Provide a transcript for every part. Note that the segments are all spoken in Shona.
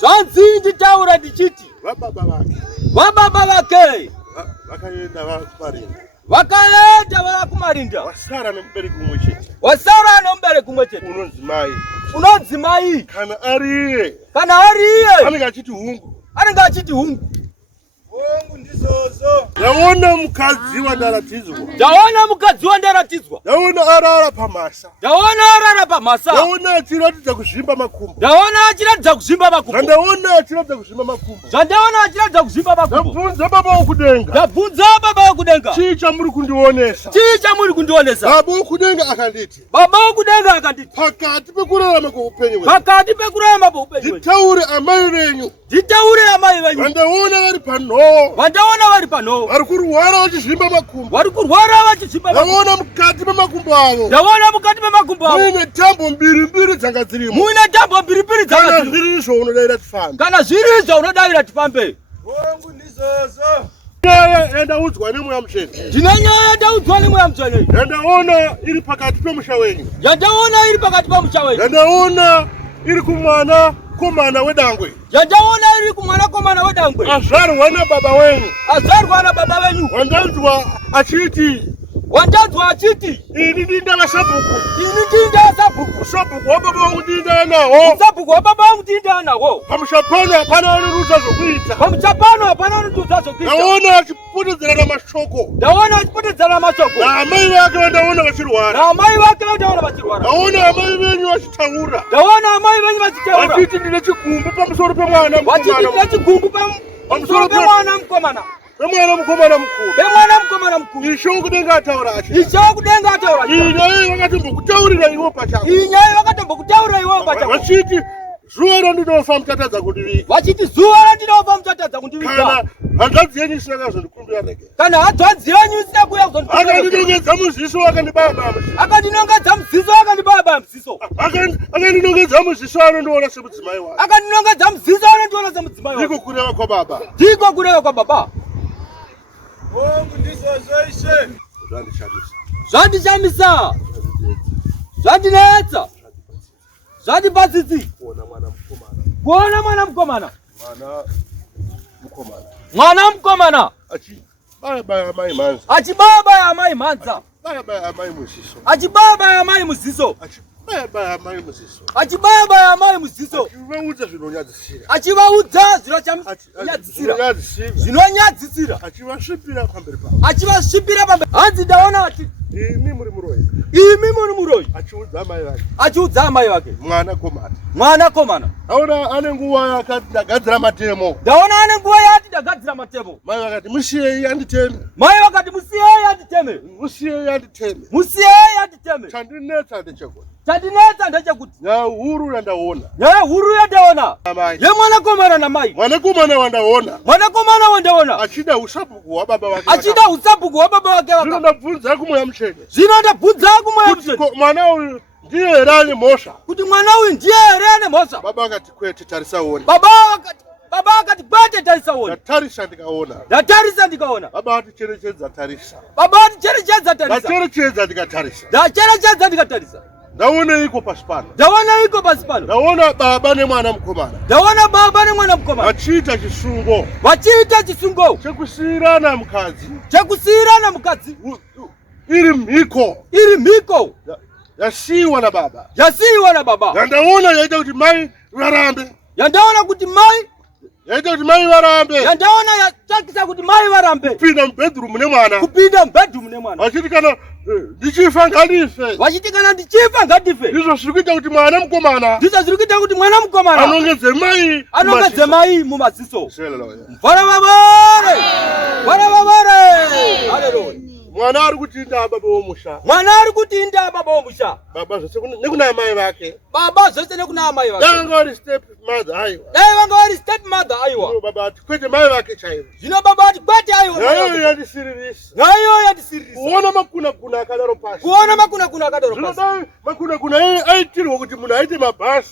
Zvanzi nditaura ndichiti vababa vake vakaenda vakumarinda wasara nemubereki umwe chete. Wasara nemubereki umwe chete. Unonzi mai. Kana ariye anenge achiti hungu. Hongu ndizozo. Ndaona mukadzi wandaratidzwa. Ndaona arara pamasa. Ndaona achiratidza kuzvimba makumbo. Ndaona achiratidza kuzvimba makumbo. Ndabvunza baba wokudenga. Chii chamuri kundionesa? Baba wokudenga akanditi. Pakati pekurarama kweupenyu hwenyu. Nditaure amai venyu. Vandaona vari pano. Vari kurwara vachizvimba makumbo. Ndaona mukati memakumbo avo. Muine tambo mbiri dzanga dzirimo. Kana zviri izvo unodaira tifambe. Hongu ndizozo. Ndaudzwa nemweya mutsvene. Ndandaona iri pakati pemusha wenyu. Ndandaona iri komana wedangwe. Azvarwa nababa wenyu. Wandanzwa achiti ini ndinda sabhuku. Sabhuku wababa wangu ndinda nawo. Pamushapano hapana anoruta zvokuita. Ndaona achipotedzera namashoko. Naamai vake vandaona vachirwara. Ndaona amai venyu vachitaura. Vachiti ndine chigumbu pamusoro pemwana mukomana. Pemwana mukomana mukuru. Ishe wokudenga ataura achi. Inyaya vakatombokuteurira iwo pachako. Vachiti zuva randinofa muchatadza kundiviga. Kana hanzvadzi yenyu isina kuzondikumbira rege. Akandinongedza muziso akandibaya muziso. Akandinongedza muziso anondiona semudzimai wake. Ndiko kureva kwababa. Hongu ndizozo ishe. Zvandishamisa. Zvandinetsa. Zvandibatsitsi. Kuona mwana mukomana. Mwana mukomana. Achibaya mai mhanza. Achibaya mai muziso. Achivaudza zvinonyadzisira. Achivasvipira pamberi. Hanzi ndaona ati imi muri muroyi. Achiudza amai vake. Mwana komana. Ndaona ane nguva yakati ndagadzira matemo. Mai vakati musiyei anditeme. Chandinetsa ndechekuti. Nyaya huru yandaona. Yemwanakomana namai. Mwanakomana wandaona. Achida usabhuku hwababa vake. Zvino ndabvunza kumweya mutsvene. Kuti mwana uyu ndiye here ane mhosva. Baba akati kwete, tarisaone. Baba akati kwete, tarisaone. Ndatarisa ndikaona. Baba ati cherechedza tarisa. Ndacherechedza ndikatarisa. Ndaoneiko pasi pano. Ndaona baba nemwana mukomana. Vachiita chisungo. Chekusiyirana mukadzi. Iri mhiko. Yasiyiwa na baba. Yandaona yaita kuti mai varambe. Yandaona yatakisa kuti mai varambe. Kupinda mubedroom nemwana. Vachiti kana ndichifa ngadife. Ndizvo zviri kuita kuti mwana mukomana. Anongedze mai mumaziso. Haleluya. Mwana ari kutinda baba womusha. Baba zvose nekuna mai vake. Danga vari step mother aiwa. Baba ati kwete mai vake chaivo. Nayo yandisiririsa. Kuona makuna akadaro pasi. Zvinodai makuna aitirwa kuti munhu aite mabhasi.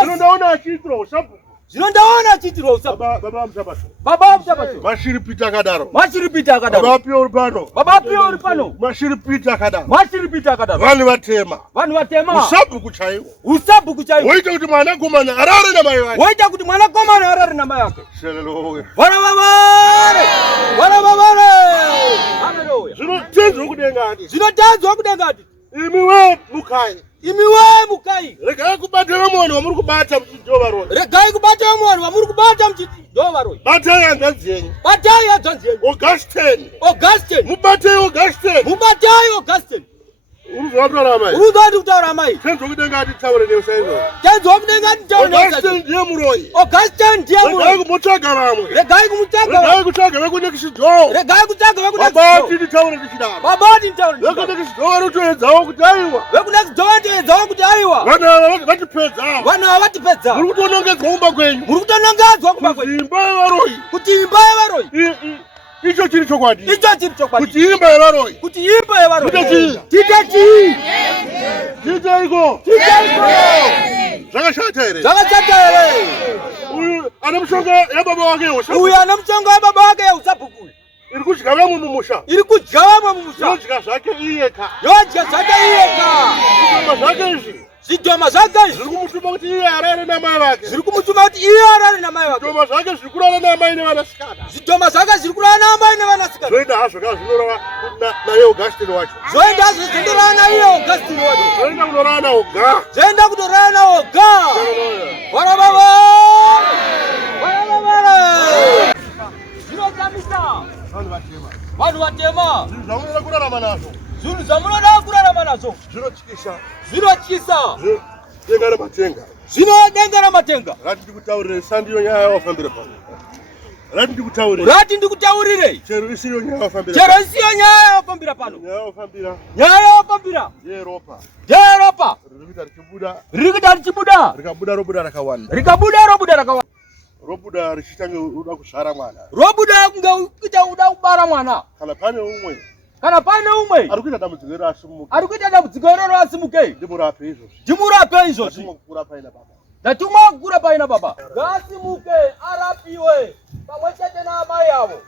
Zvinondaona achiitirwa usabhuku. Zvino ndaona achiitirwa usapupu. Baba Mutabaso. Baba Mutabaso. Mashiripita akadaro. Mashiripita akadaro. Baba Pio uri pano. Baba Pio uri pano. Mashiripita akadaro. Mashiripita akadaro. Vanhu vatema. Vanhu vatema. Usapupu chaiwo. Usapupu chaiwo. Woita kuti mwanakomana arare namai vake. Woita kuti mwanakomana arare namai vake. Haleluya. Bwana babare. Bwana babare. Haleluya. Zvinotenzwa kudenga ati. Zvinotenzwa kudenga ati. Imiwe mukai. Imiwe mukai. Regai kubata vamwana vamuri kubata muchidhova roi. Regai kubata vamwana vamuri kubata muchidhova roi. Batai hanzvadzi yenyu. Batai hanzvadzi yenyu. Augustine. Augustine. Mubatai Augustine. Mubatai Augustine. Uruzwa kutaura mai. Uruzwa kutaura mai. Tenzwa kudenga ati taure neusaizo. Tenzwa kudenga ati taure neusaizo. Augustine ndiye muroi. Augustine ndiye muroi. Regai kumutsvaga vamwe. Regai kumutsvaga vamwe. Regai kutsvaga vekunekisidhoo. Regai kutsvaga vekunekisidhoo. Baba titi taure tichidaro. Baba titi taure tichidaro. Vekunekisidhoo vanotoedzawo kuti aiwa. Vekunekisidhoo vanotoedzawo kuti aiwa. Vanhu ava vatipedza. Vanhu ava vatipedza. Muri kutonongedzwa kumba kwenyu. Muri kutonongedzwa kumba kwenyu. Kuti imba yevaroi. Kuti imba yevaroi. Icho chiri chokwadi. Icho chiri chokwadi. Kuti imba yevaroi. Kuti imba yevaroi. Tite iko. Zvakashata here. Zvakashata here. Uyu ane mushonga yababa wake yeusapupu. Uyu ane mushonga yababa wake yeusapupu. Iri kudya vamwe mumusha. Iri kudya vamwe mumusha. Yodya zvake iyeka. Yodya zvake iyeka. Zvidhoma zvake izvi. Zvidhoma zvake izvi. Zviri kumutuma kuti iye arare namai vake. Zviri kumutuma kuti iye arare namai vake. Zvidhoma zvake zviri kurara namai nevanasikana. Zvidhoma zvake zviri kurara namai nevanasikana. Zvoenda hazvo zvinorava naye Augustine wacho. Zvoenda hazvo zvinorara naye Augustine wacho. Zvoenda kunorara naOga. Zvoenda kunorara naOga. Bwana baba. Bwana baba. Zvinotsamisa. Vanhu vatema. Zvamunoda kurarama nazvo. Zvinhu zvamunoda kurarama nazvo. Zvinotyisa. Zvinotyisa. Denga ramatenga. Zvinodenga ramatenga. Rati ndikutaurire sandiyo nyaya yawafambira pano. Rati ndikutaurire. Chero isiyo nyaya yawafambira. Chero isiyo nyaya yawafambira pano. Nyaya yawafambira. Nyaya yawafambira. Yeropa. Yeropa. Rikuita richibuda. Rikuita richibuda. Rikabuda robuda rakawanda. Rikabuda robuda rakawanda. Robuda richitanga uda kuzvara mwana. Robuda kunge kuita uda kubara mwana. Kana pane umwe. Kana pane umwe. Arikuita dambudziko rasimuke. Arikuita dambudziko rasimuke. Ndimurape izvozvi. Ndimurape izvozvi. Ndatumwa paina baba. Ndatumwa kukura paina baba. Ngasimuke arapiwe pamwe chete namai avo.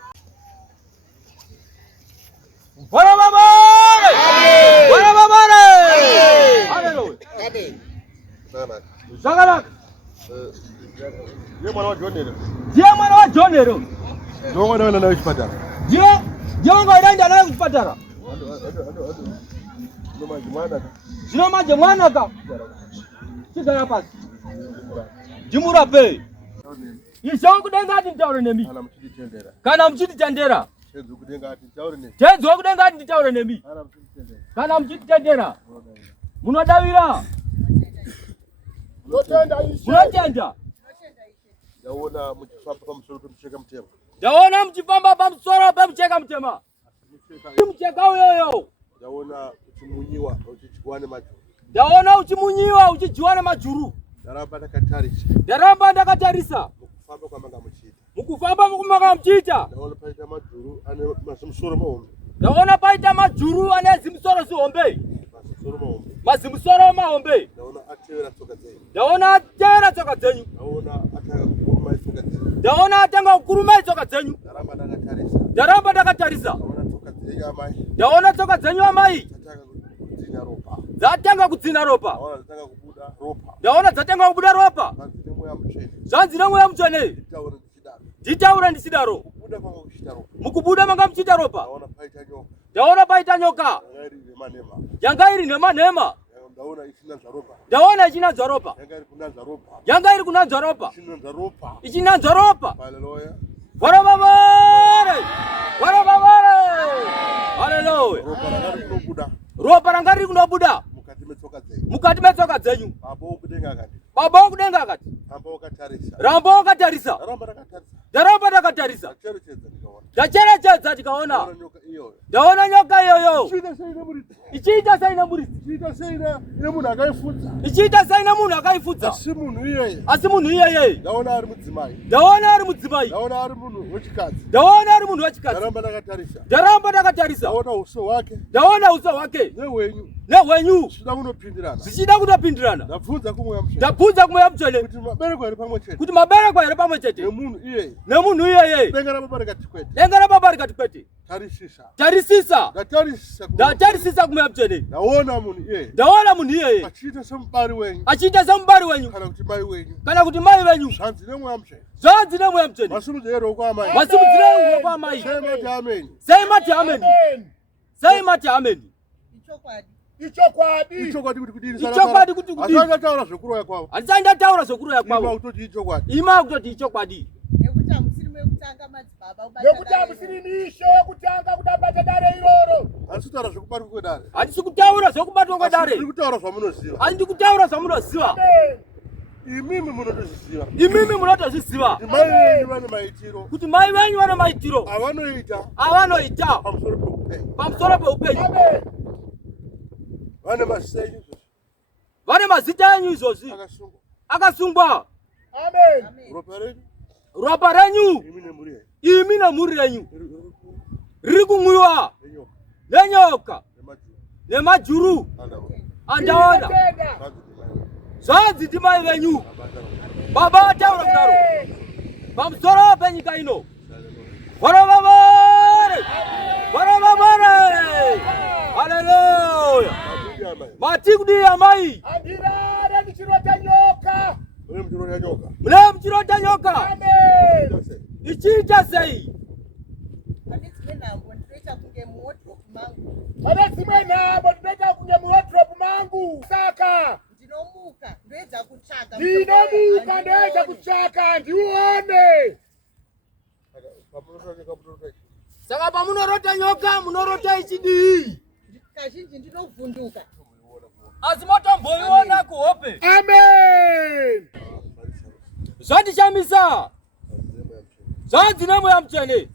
Bwana baba! Bwana baba! Haleluya. Zvakanaka. Ndiye mwana waJohn ero. Ndiye mwana waJohn ero. Ndiye mwana wenda naye kuchipatara. Ndiye wangaenda naye kuchipatara. Zvino manje mwanaka. Chigara pasi. Ndimurape. Ishe kudenga ati nditaure nemi. Kana muchititendera. Tenzwa kudenga ati nditaure nemi. Kana muchititendera. Munodavira. Munotenda. Ndaona muchifamba pamusoro pemucheka mutema. Ndaona muchifamba pamusoro pemucheka mutema. Mucheka uyoyo. Ndaona uchimunyiwa uchichwa nemajuru. Ndaona uchimunyiwa uchichwa nemajuru. Ndaramba ndakatarisa. Ndaramba ndakatarisa. Mukufamba kwamanga muchiita. Mukufamba kwamanga muchiita. Ndaona paita majuru ane mazimusoro mahombe. Ndaona paita majuru ane zimusoro zihombe. Mazimusoro mahombe. Mazimusoro mahombe. Ndaona atevera tsoka dzenyu. Ndaona atevera tsoka dzenyu. Ndaona atanga kukuruma tsoka dzenyu. Ndaona atanga kukuruma tsoka dzenyu. Ndaramba ndakatarisa. Ndaramba ndakatarisa. Ndaona tsoka dzenyu amai. Ndaona tsoka dzenyu amai. Dzatanga kudzina ropa. Dzatanga kudzina ropa. Ndaona dzatanga kubuda ropa. Ndaona dzatanga kubuda ropa. Zvanzi nemweya mutsvene. Zvanzi nemweya mutsvene. Nditaura ndichidaro. Kubuda kwanga kuchita ropa. Mukubuda manga muchita ropa. Ndaona paita nyoka. Ndaona paita nyoka. Yanga iri nema. Ndaona isina zaropa. Ndaona isina zaropa. Yanga iri kunanza ropa. Yanga iri kunanza ropa. Ishinanza ropa. Ishinanza ropa. Haleluya. Bwana baba! Bwana baba! Haleluya. Ropa rangari kunobuda. Ropa rangari kunobuda. Mukati metsoka dzenyu. Mukati metsoka dzenyu. Baba okudenga akati. Baba okudenga akati. Ramba wakatarisa. Ramba wakatarisa. Ramba ndakatarisa. Ndaramba ndakatarisa. Ndacherechedza ndikaona. Ndacherechedza ndikaona. Ndaona nyoka iyoyo. Ndaona nyoka iyoyo. Ichiita seina muridzi. Ichiita seina munhu akaifudza. Ichiita seina munhu akaifudza. Asi munhu iyeye. Asi munhu iyeye. Ndaona ari mudzimai. Ndaona ari mudzimai. Ndaona ari munhu wechikadzi. Ndaona ari munhu wechikadzi. Ndaramba ndakatarisa. Ndaramba ndakatarisa. Ndaona uso hwake. Ndaona uso hwake. Nehwenyu. ne wenyu zvichida kutopindirana. Ndabvunza kumweya muchene kuti mabereko ari pamwe chete. Kuti mabereko ari pamwe chete. Nemunhu iyeye. Denga rababa rikati kwete. Denga rababa rikati kwete. Tarisisa. Ndatarisisa kumweya muchene. Ndaona munhu iyeye. Achiita semubari wenyu. Kana kuti mai wenyu. Zvanzi nemweya muchene. Masimudzire kwa amai. Sei mati amen. Ichokwadi kuti kudini Asanga taura zvekuroya kwavo. Asanga taura zvekuroya kwavo. Ima kutoti ichokwadi. Ima kutoti ichokwadi. Nekuti amusiri mwekutanga madzibaba ubata. Nekuti amusiri misho yekutanga kudabata dare iroro. Handisi kutaura zvekubatwa kwedare. Handisi kutaura zvekubatwa kwedare. Handisi kutaura zvamunoziva. Handisi kutaura zvamunoziva. Imimi munotozviziva. Kuti mai venyu vane maitiro. Kuti mai venyu vane maitiro. Avanoita. Pamusoro peupenyu. Vane mazita enyu izvozvi. Akasungwa. Amen. Ropa renyu. Imi nemhuri yenyu. Riri kumwiwa nenyoka nemajuru. Andaona. Zvanzi ndimai venyu. Baba ataura kudaro. Pamusoro penyika ino. Varavavare. Hallelujah. Matikudi ya mai. Andirara ndichirota nyoka. Mune mchirota nyoka. Amen. Ichiita sei. Pane dzimwe nhambo ndinoita kunge muwardrobe mangu. Saka ndinomuka ndoedza kutsvaka ndiuone. Saka pamunorota nyoka munorota ichidii. Kazhinji ndinovhunduka. Asi motomboiona kuhope. Amen. Zvandishamisa. Zvanzi nemweya muchene.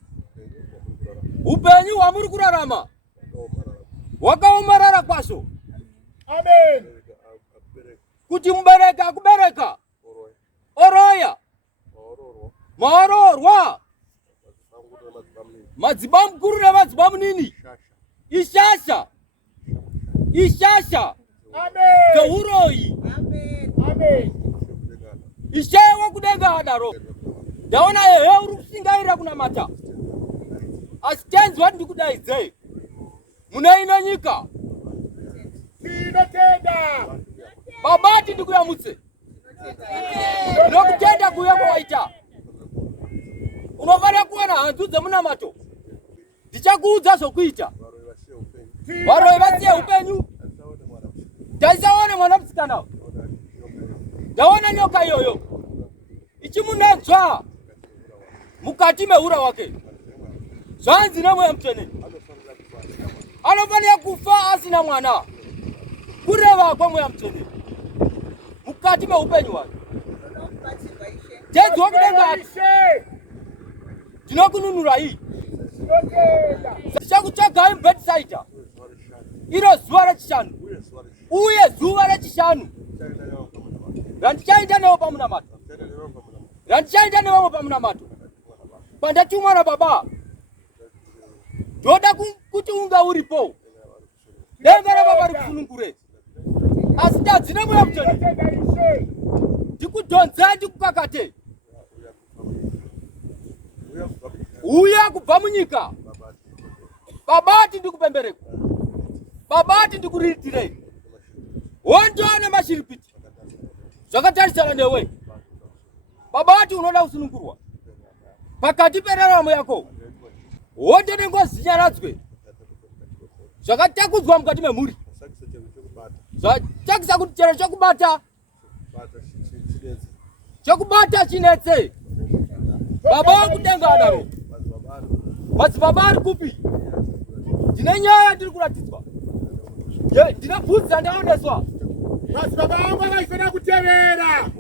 Upenyu hwamuri kurarama hwakaomarara kwazvo. Amen. Kuti mubereka akubereka. Oroya. Maororwa. Madzibaba mukuru nemadzibaba munini. Ishasha. Amen. Keuroyi. Amen. Ishewe kudenga hadaro. Ndaona ehe uri kusingaira kunamata. Asi tenzi wati ndikudaidze. Mune ino nyika. Tinotenda. Babati ndikuyamutse. Ndinokutenda kuuya kwawaita. Unofanira kuona hanzu dzemunamato. Ndichakuudza zvokuita. Varoi vasiye upenyu. Ndaisaone mwana musikana. Ndaona nyoka iyoyo ichimunanzva mukati mehura wake. Zvanzi nemweya muchene. Anofanira kufa asina mwana. Kureva kwamweya muchene mukati meupenyu wake. Tenzi wokudenga ati ndinokununura iyi. Ndichakutsvagai muBhetisaidha iro zuva rechishanu. Uye zuva rechishanu randichaenda nevo pamunamato. Pandatumwa naBaba. Ndoda kuti unga uripo. Denga raBaba rikusunungure. Asi tadzi nemweya muchene. Ndikudhonza ndikukakate. Uya kubva munyika. Babati ndikupembereka. Babati ndikuriitirei. Hondo nemashiripiti zvakatarisana newe. Babati unoda kusunungurwa pakati peraramo yako. Hondo nengozi nyaradzwe zvakatakudzwa mukati memhuri. Zvatakisa kuti chero chokubata chinetse. Baba wakudenga adaro. Madzibaba ari kupi? Ndine nyaya ndiri kuratidzwa. Ndinobvunza ndaoneswa. Madzibaba vangu vaifanira kutevera.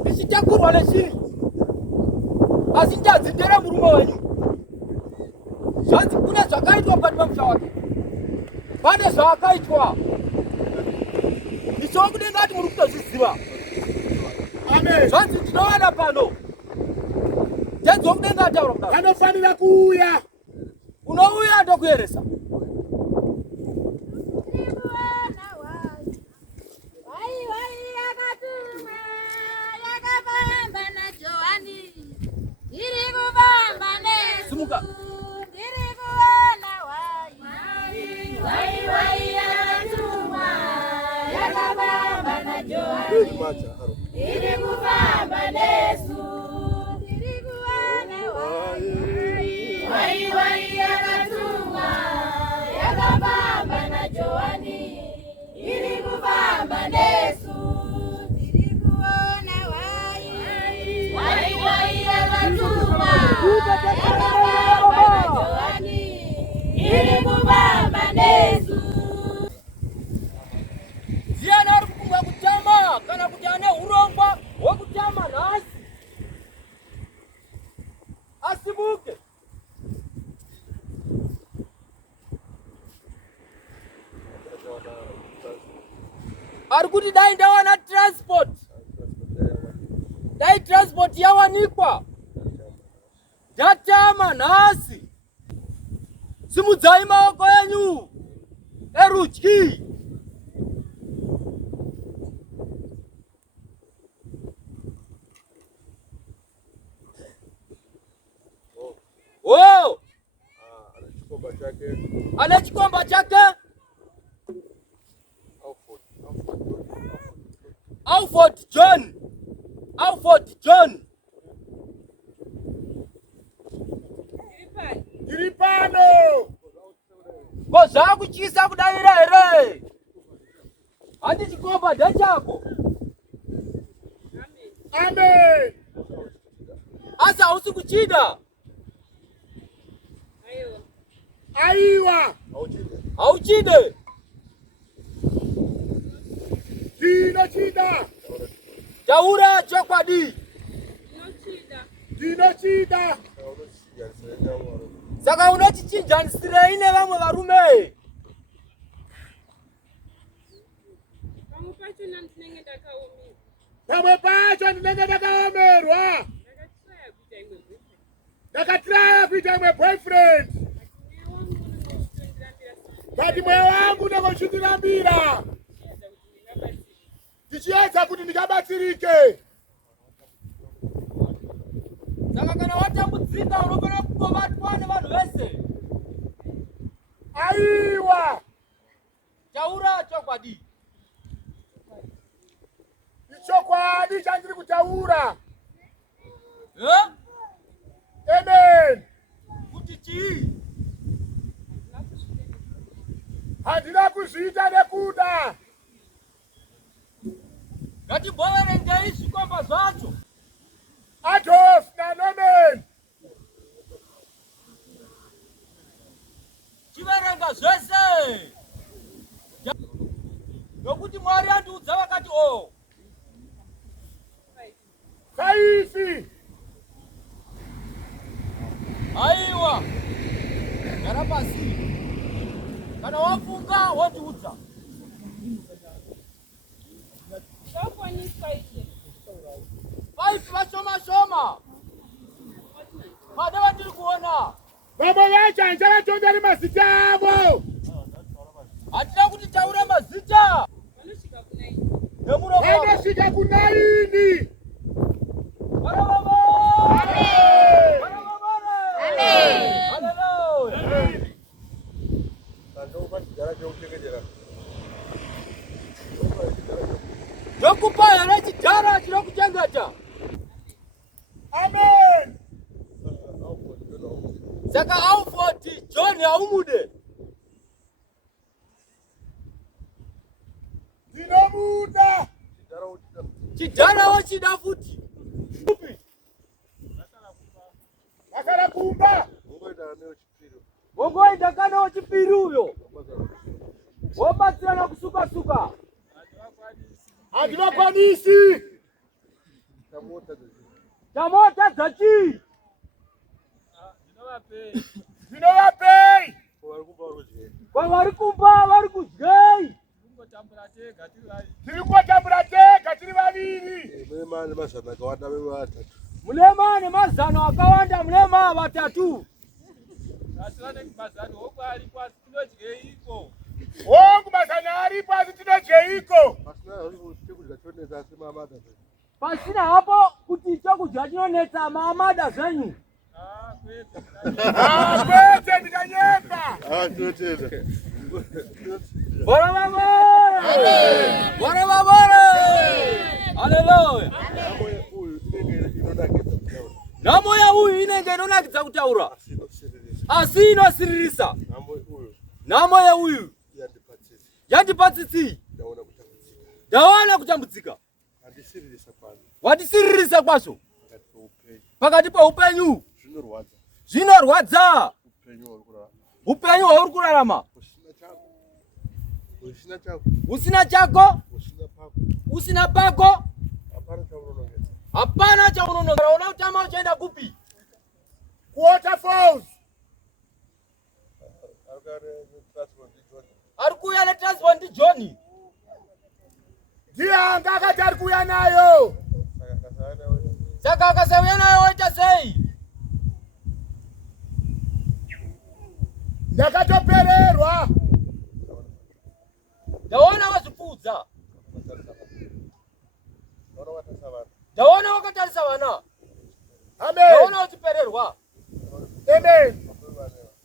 Ndichitakurwa nechii? Asi njadzi ndere murume wenyu. Zvanzi kune zvakaitwa mukati memusha wake. Pane zvakaitwa. Ndicho kudenga ati muri kutozviziva. Amen. Zvanzi ndinowana pano. Tenzi wokudenga ataura kudaro. Anofanira kuuya. Unouya ndokuyeresa. Ilikufamba Yesu, ilikuona wai wai yakatuma yakapamba na Joani. Ilikufamba Yesu, ilikuona wai wai yakatuma yakapamba na Joani. Ilikufamba Yesu. Ziana rukunga kutama kana kujane urongwa wakutama nasi asibuke arikuti dai ndawana transport dai transport yawanikwa ndatama nasi simudzai maoko yenyu erudyi. Oh! Ana chikomba chake Alford John Giripano koza kuchisa kudaira here handi chikomba ndachako. Amen. Asa hausi kuchida Aiwa hauchide Dinochida taura chokwadi Dinochida saka unochichinjanisira ine vamwe varume. pamwe pacho ndinenge ndakaomerwa ndakatraya kuita imwe boyfriend but mweya wangu unongochindinambira ndichiedza kuti ndikabatsirike. Saka kana watambudzika unofana kungovatwa nevanhu vese. Aiwa Taura chokwadi. ichokwadi chandiri kutaura. Amen. Kuti chii? Handina kuzviita nekuda. Ngatiboverengei zvikomba zvacho. Adolf naNorman. Chiverenga zvese. Nokuti Mwari andiudza vakati o. Kaifi. Aiwa. Gara pasi. Kana wafunga wondiudza. Paipi vashoma. Mada vatiri kuona. Vamwe vacho handichavatonderi mazita avo. Hatina kuti taura mazita. Vanosvika kunaini. Ndokupa here chigara chinokuchengeta. Amen. Saka Alford John haumude. Ndinomuda. Chidhara wachida futi. Akara kumba. Wongoenda kana wachipiri uyo. Wobatsirana kusuka. Handivakwanisi. Tamota dzachi. Ndinovapei. Kwa vari kumba vari kudyei. Tiri kungotambura tega tiri vaviri. Mulema nemazano akawanda mulema vatatu. Hongu mazana aripo asi tinojeiko. Pasina hapo kuti chokudya chinonetsa maamada zvenyu. Kwete ndikanyemba. Bora baba. Amen. Bora baba. Haleluya. Namo ya huyu inenge inonakidza kutaura. Asino siririsa. Namo ya huyu yandipatsitsi. Ndaona kutambudzika. Wandisiririsa kwaso. Pakati pa upenyu. Zvinorwadza. Upenyu hwauri kurarama. Usina chako. Usina pako. Hapana chaunonongera. Unautama uchaenda kupi? Waterfalls. Arikuya na transport ndi John. Ndianga akati arikuya nayo. Saka akasauya nayo waita sei. Ndakatopererwa. Ndaona wazipudza. Ndaona wakatarisa vana. Amen. Ndaona wachipererwa. Amen.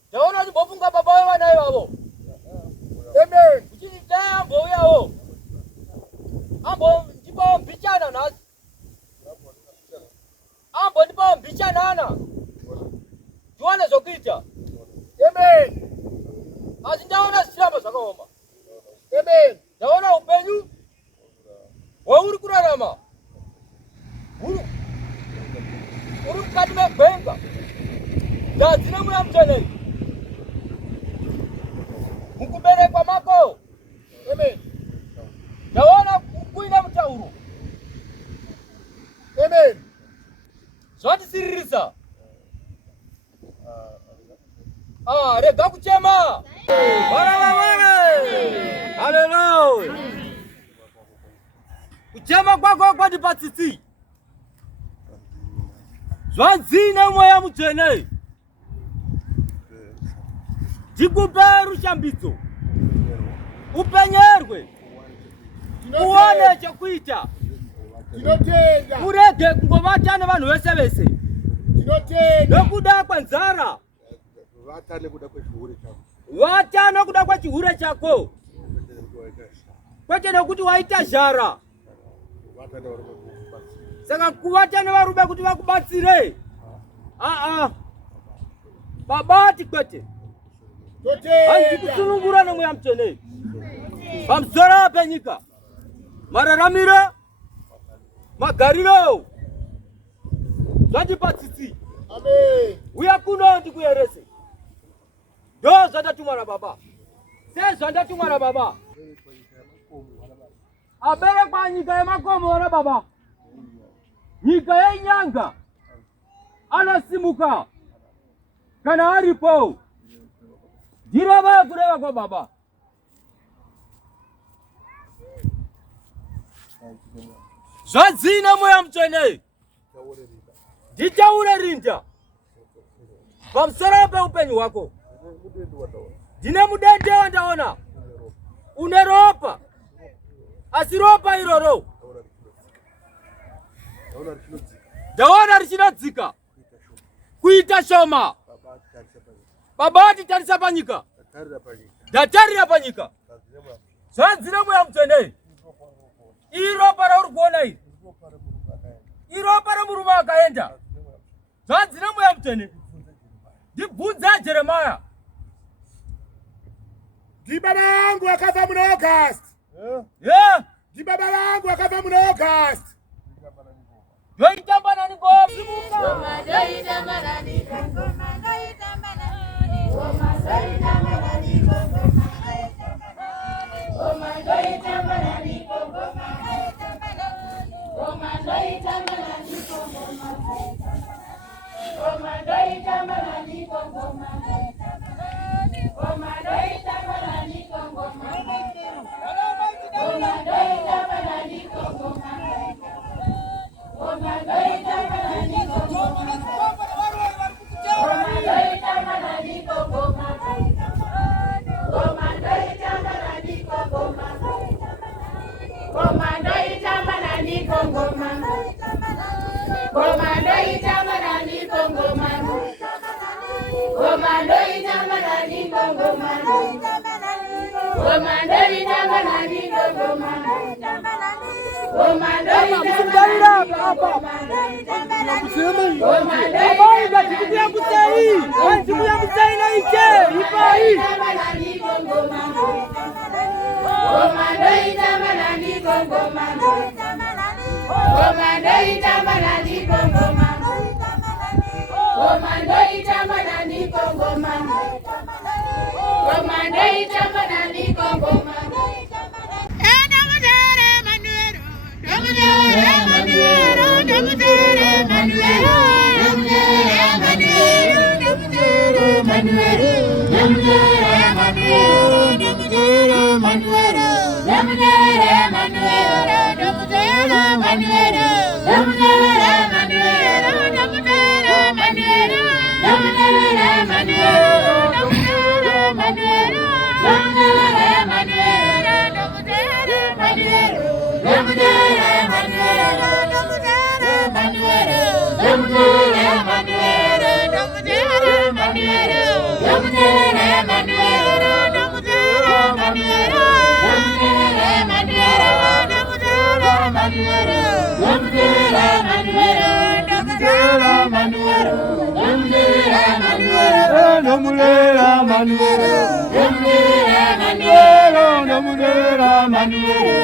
Ndaona wachibofunga baba wewe vana ivavo. Amen. Uchinitaya ambo uyawo. Ambo ndipo mbichana nasi. Ambo ndipo mbichanana. Tuone zokuita. Amen. Asi ndaona sichiramba zvakaoma. Amen. Ndaona upenyu hwauri kurarama. Uri mukati megwenga. Ndadzine mweya mutsvene. Mukuberekwa mako. Amen. Ndaona kuine mutauro. Amen. Zvandisiririsa. Rega kuchema. Haleluya. Kuchema kwako kwandipatsitsi. Zvanzine mweya mutsvene. Ndikupe rushambidzo. Upenyerwe. Uone chekuita. Tinotenda. Urege kungovata nevanhu vese vese. Tinotenda. Nokuda kwenzara. Vata nokuda kwechihure chako. Kwete nekuti waita zhara. Saka kuvata nevarume kuti vakubatsire. Babati kwete. Hanzi kusunungura nemweya mutsvene. Pamusoro penyika. Mararamiro. Magariro. Zvandipatsitsi. Amen. Uya kuno ndikuyerese. Ndo zvandatumwa naBaba. Sezvandatumwa naBaba. Aberekwa nyika yemakomo naBaba. Nyika yenyanga. Anasimuka. Kana aripo. Ndirava kureva kwa Baba. Zvanzina mweya mutsvene. Ndichaure rinda. Pamusoro peupenyu hwako. Ndine mudende wandaona. Une ropa. Asi ropa iroro. Ndaona richinodzika. Kuita shoma. Baba ati tarisa panyika. Ndatarira panyika. Zvanzina mweya mutsvene. Iropa rauri kuona iri. Iropa romurume akaenda. Zvanzina mweya mutsvene. Ndibvunza Jeremiah. Ndibaba vangu vakafa muna August. Ndibaba vangu vakafa muna August. Ndoitamba nani ngoma. Ngoma ndoitamba nani ngoma ndoitamba nani ngoma ndoitamba nani ngoma ndoitamba nani ngoma ndoitamba nani ngoma ndoitamba nani ngoma Manuel,